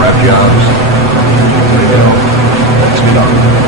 wrap jobs. There you go. Let's get on.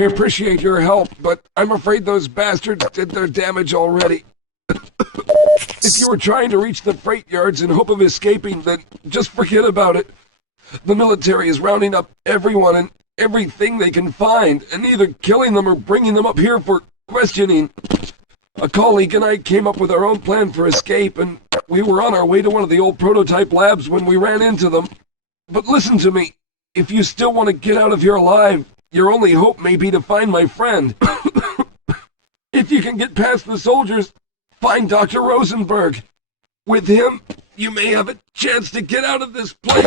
I appreciate your help, but I'm afraid those bastards did their damage already. If you were trying to reach the freight yards in hope of escaping, then just forget about it. The military is rounding up everyone and everything they can find, and either killing them or bringing them up here for questioning. A colleague and I came up with our own plan for escape, and we were on our way to one of the old prototype labs when we ran into them. But listen to me. If you still want to get out of here alive, your only hope may be to find my friend. If you can get past the soldiers, find Dr. Rosenberg. With him, you may have a chance to get out of this place.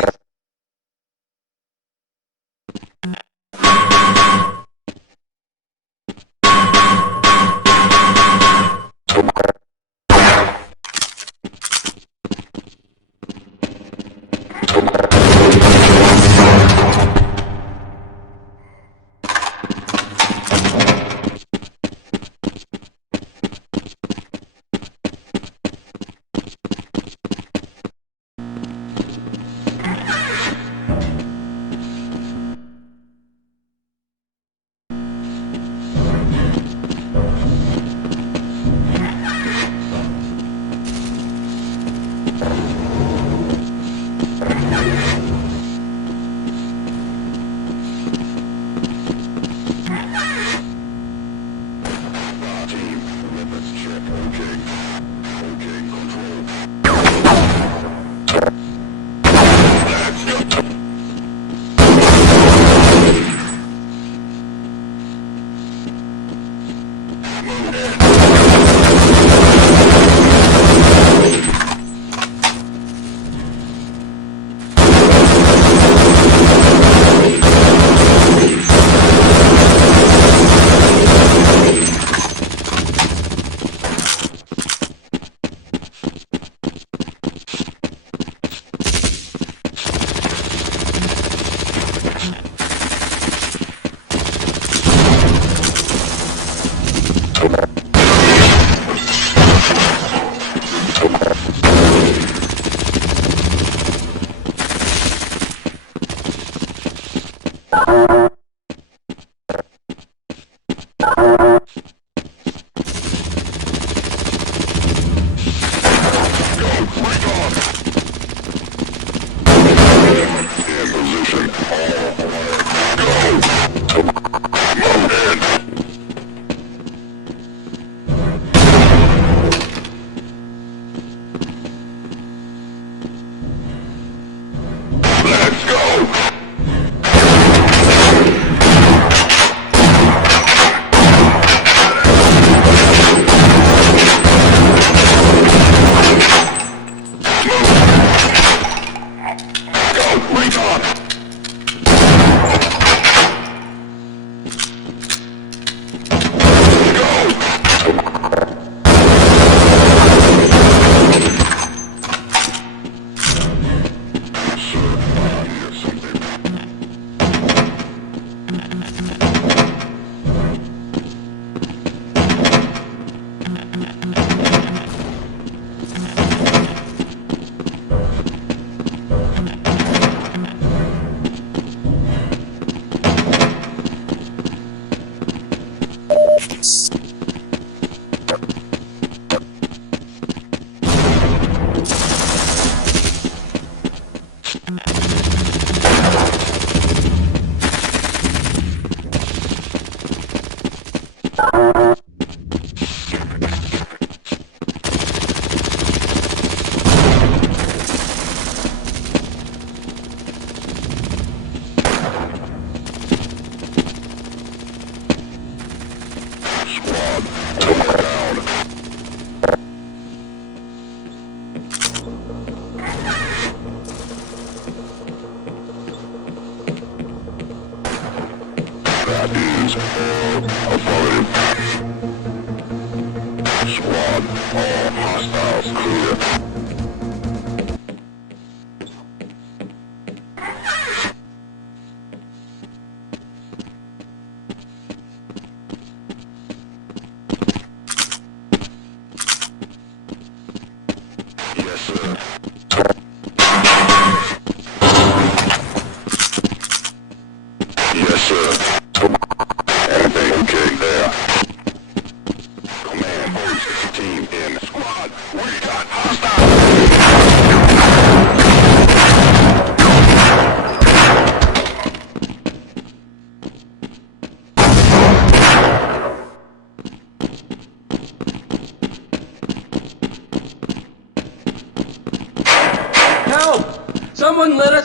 Yes, sir.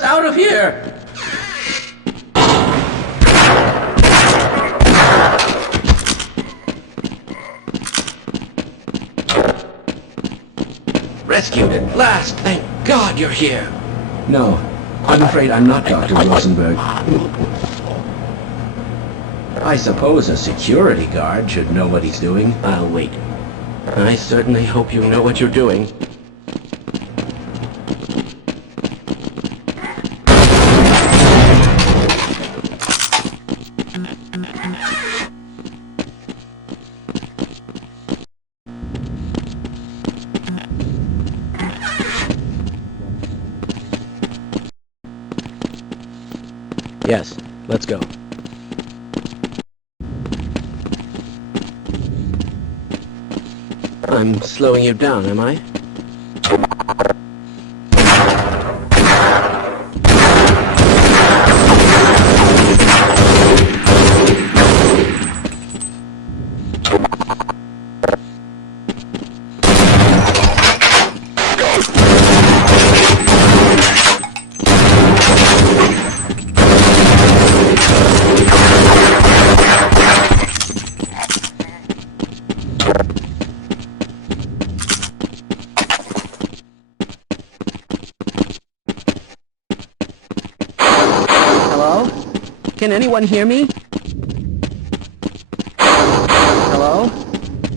out of here! Rescued at last! Thank God you're here! No, I'm afraid I'm not Dr. Rosenberg. I suppose a security guard should know what he's doing. I'll wait. I certainly hope you know what you're doing. Yes, let's go. I'm slowing you down, am I? Can anyone hear me? Hello?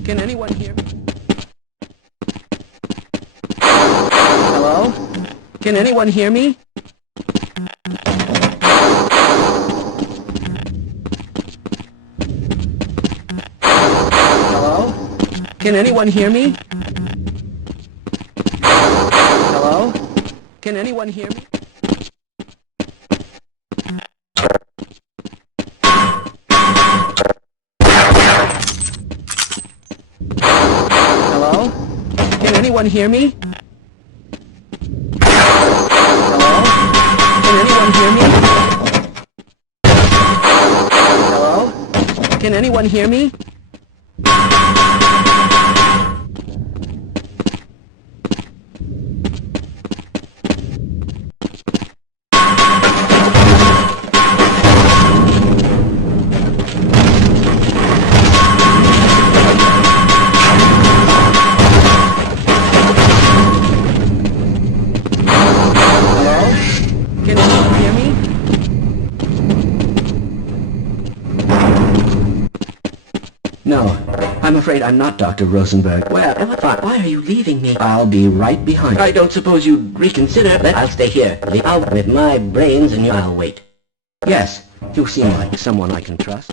Can anyone hear me? Hello? Can anyone hear me? Hello? Can anyone hear me? Hello? Can anyone hear me? Can anyone hear me? Hello? Can anyone hear me? Hello? Can anyone hear me? No, I'm afraid I'm not Dr. Rosenberg. Well, why are you leaving me? I'll be right behind. I don't suppose you'd reconsider. I'll stay here. With my brains and I'll wait. Yes, you seem like someone I can trust.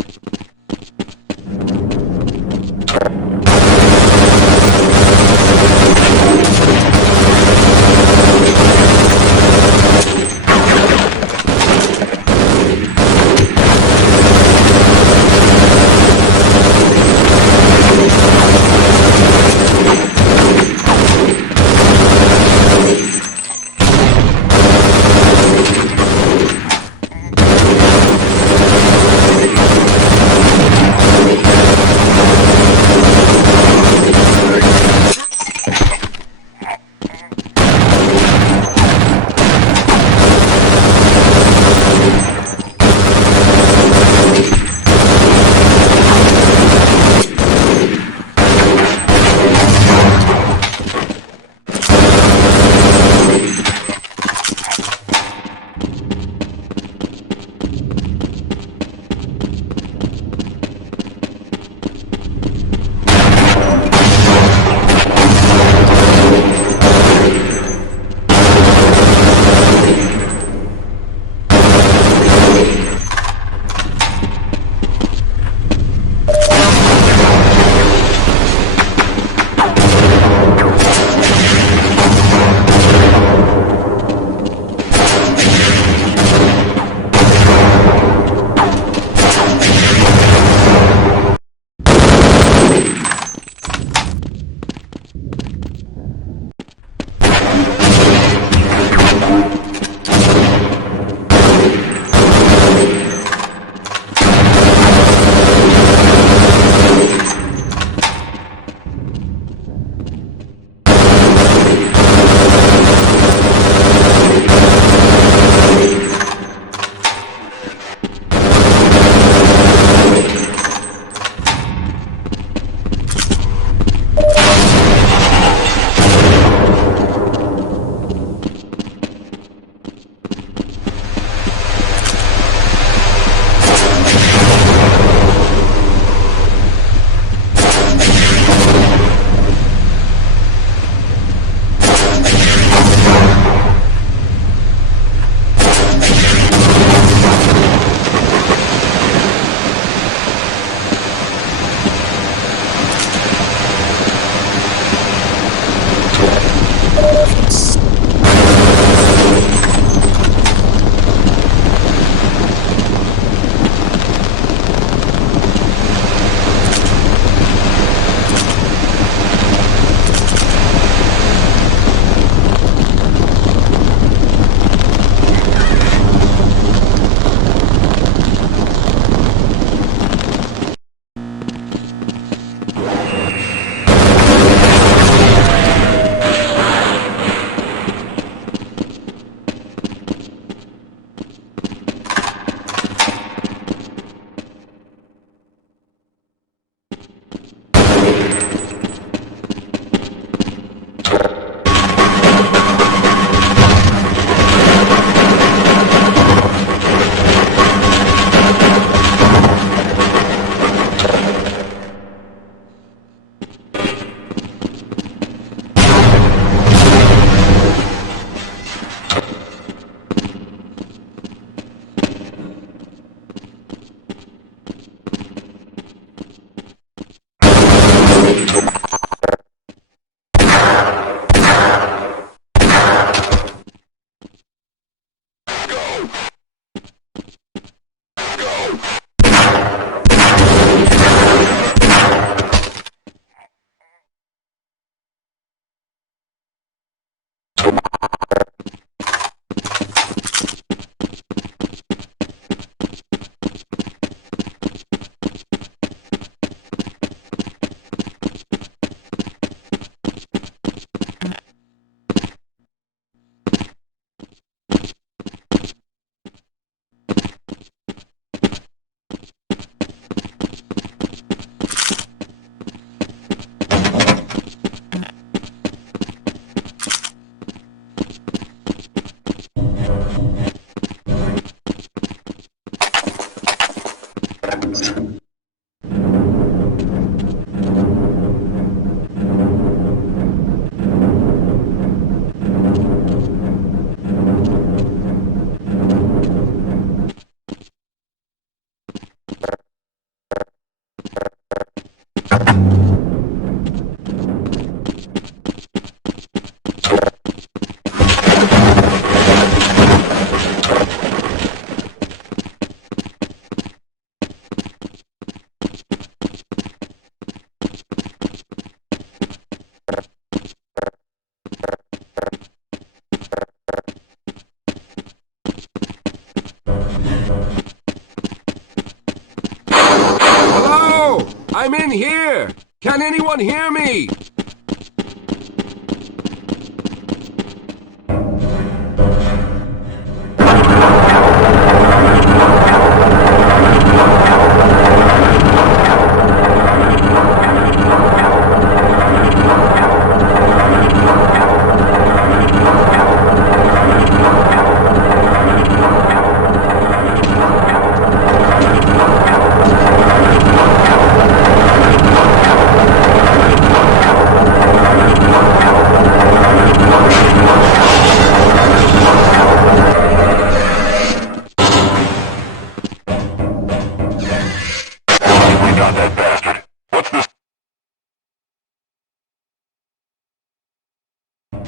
Hello! I'm in here! Can anyone hear me?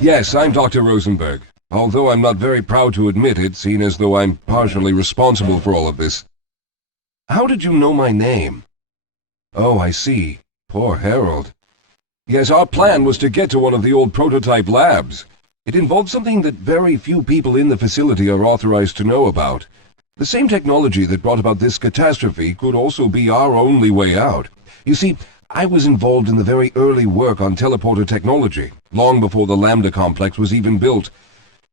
Yes, I'm Dr. Rosenberg. Although I'm not very proud to admit it, seeing as though I'm partially responsible for all of this. How did you know my name? Oh, I see. Poor Harold. Yes, our plan was to get to one of the old prototype labs. It involved something that very few people in the facility are authorized to know about. The same technology that brought about this catastrophe could also be our only way out. You see, I was involved in the very early work on teleporter technology, long before the Lambda complex was even built.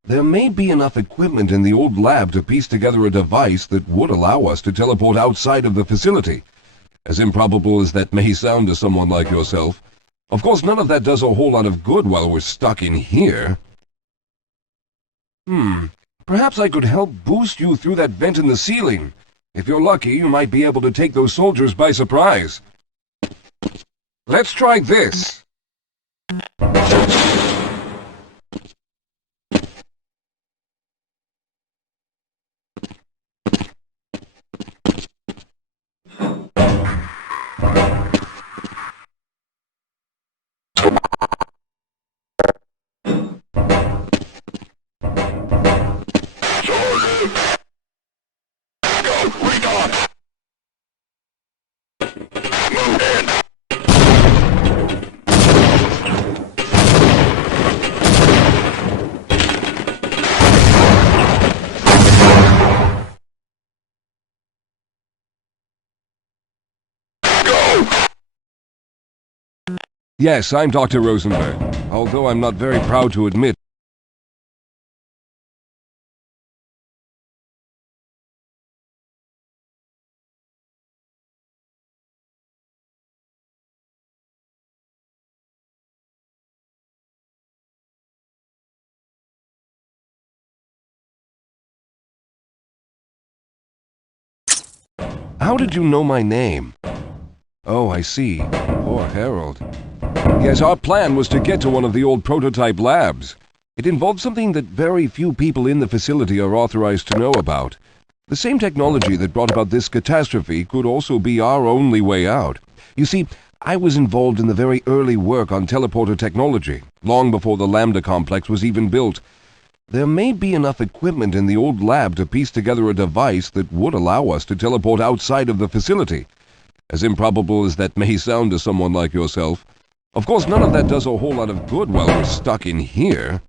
There may be enough equipment in the old lab to piece together a device that would allow us to teleport outside of the facility. As improbable as that may sound to someone like yourself. Of course, none of that does a whole lot of good while we're stuck in here. Perhaps I could help boost you through that vent in the ceiling. If you're lucky, you might be able to take those soldiers by surprise. Let's try this. Yes, I'm Dr. Rosenberg, although I'm not very proud to admit. How did you know my name? Oh, I see. Poor Harold. Yes, our plan was to get to one of the old prototype labs. It involved something that very few people in the facility are authorized to know about. The same technology that brought about this catastrophe could also be our only way out. You see, I was involved in the very early work on teleporter technology, long before the Lambda complex was even built. There may be enough equipment in the old lab to piece together a device that would allow us to teleport outside of the facility. As improbable as that may sound to someone like yourself. Of course, none of that does a whole lot of good while we're stuck in here.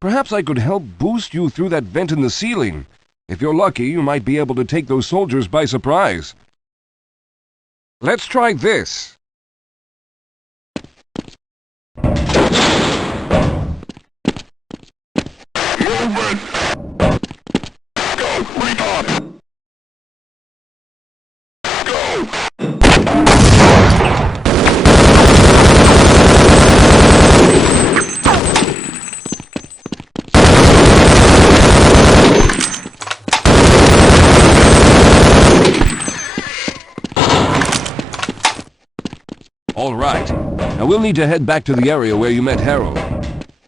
Perhaps I could help boost you through that vent in the ceiling. If you're lucky, you might be able to take those soldiers by surprise. Let's try this. All right. Now we'll need to head back to the area where you met Harold.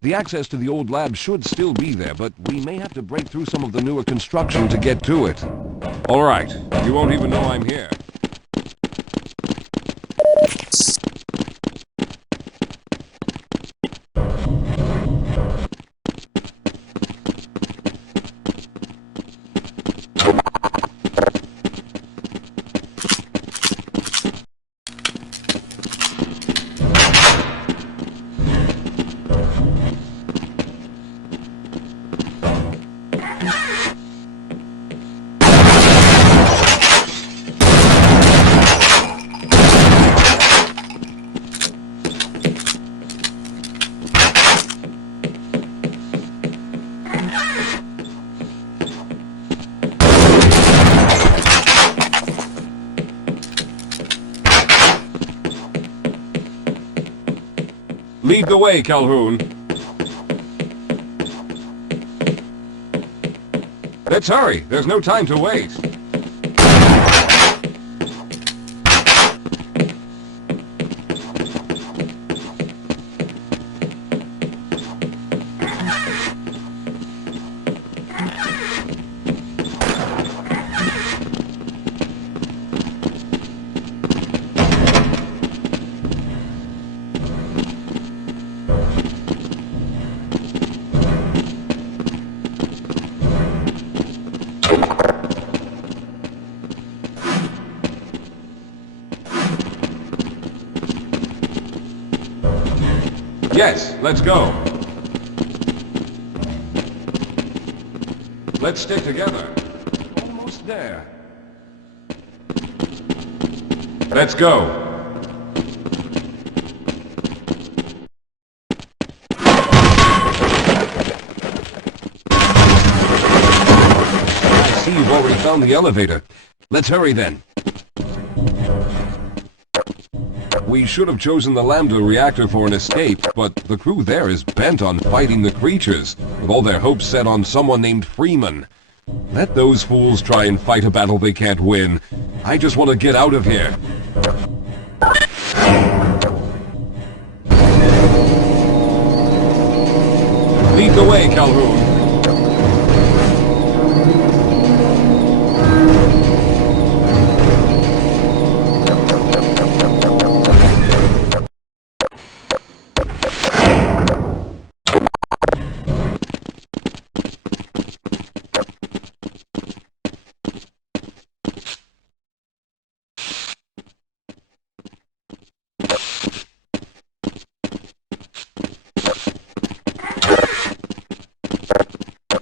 The access to the old lab should still be there, but we may have to break through some of the newer construction to get to it. All right. You won't even know I'm here. Lead the way, Calhoun. Let's hurry. There's no time to waste. Yes, let's go. Let's stick together. Almost there. Let's go. I see you've already found the elevator. Let's hurry then. We should have chosen the Lambda reactor for an escape, but the crew there is bent on fighting the creatures, with all their hopes set on someone named Freeman. Let those fools try and fight a battle they can't win. I just want to get out of here. Lead the way, Calhoun.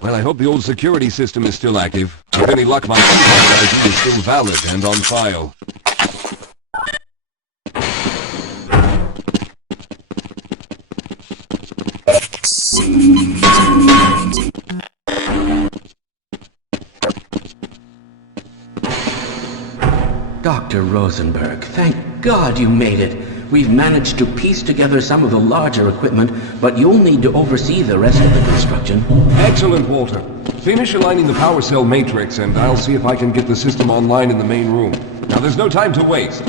Well, I hope the old security system is still active. With any luck, my ID is still valid and on file. Dr. Rosenberg, thank God you made it. We've managed to piece together some of the larger equipment, but you'll need to oversee the rest of the construction. Excellent, Walter. Finish aligning the power cell matrix, and I'll see if I can get the system online in the main room. Now, there's no time to waste.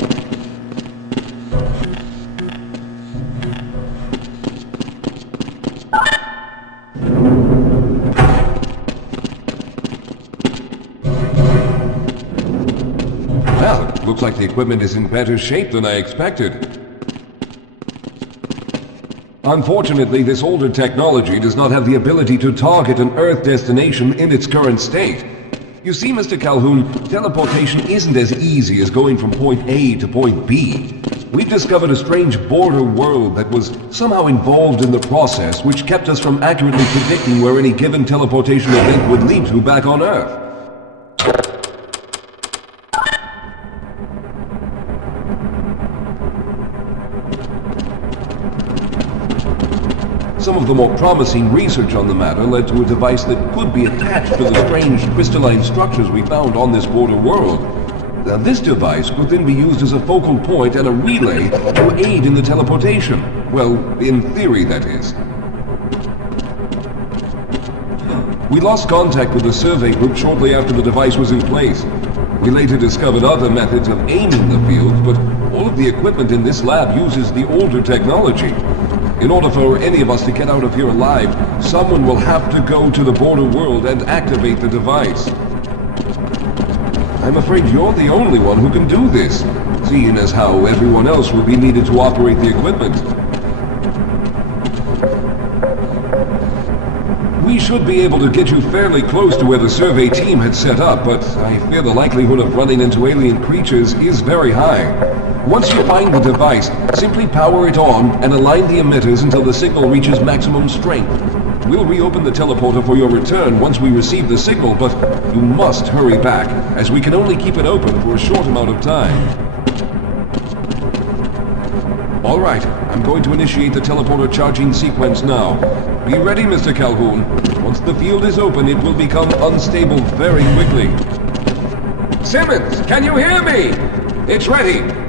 Well, looks like the equipment is in better shape than I expected. Unfortunately, this older technology does not have the ability to target an Earth destination in its current state. You see, Mr. Calhoun, teleportation isn't as easy as going from point A to point B. We've discovered a strange border world that was somehow involved in the process, which kept us from accurately predicting where any given teleportation event would lead to back on Earth. Some of the more promising research on the matter led to a device that could be attached to the strange crystalline structures we found on this border world. Now, this device could then be used as a focal point and a relay to aid in the teleportation. Well, in theory, that is. We lost contact with the survey group shortly after the device was in place. We later discovered other methods of aiming the field, but all of the equipment in this lab uses the older technology. In order for any of us to get out of here alive, someone will have to go to the border world and activate the device. I'm afraid you're the only one who can do this, seeing as how everyone else will be needed to operate the equipment. We should be able to get you fairly close to where the survey team had set up, but I fear the likelihood of running into alien creatures is very high. Once you find the device, simply power it on and align the emitters until the signal reaches maximum strength. We'll reopen the teleporter for your return once we receive the signal, but you must hurry back, as we can only keep it open for a short amount of time. All right, I'm going to initiate the teleporter charging sequence now. Be ready, Mr. Calhoun. Once the field is open, it will become unstable very quickly. Simmons, can you hear me? It's ready.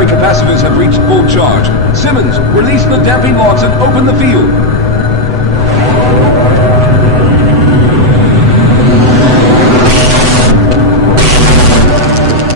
Capacitors have reached full charge. Simmons, release the damping logs and open the field.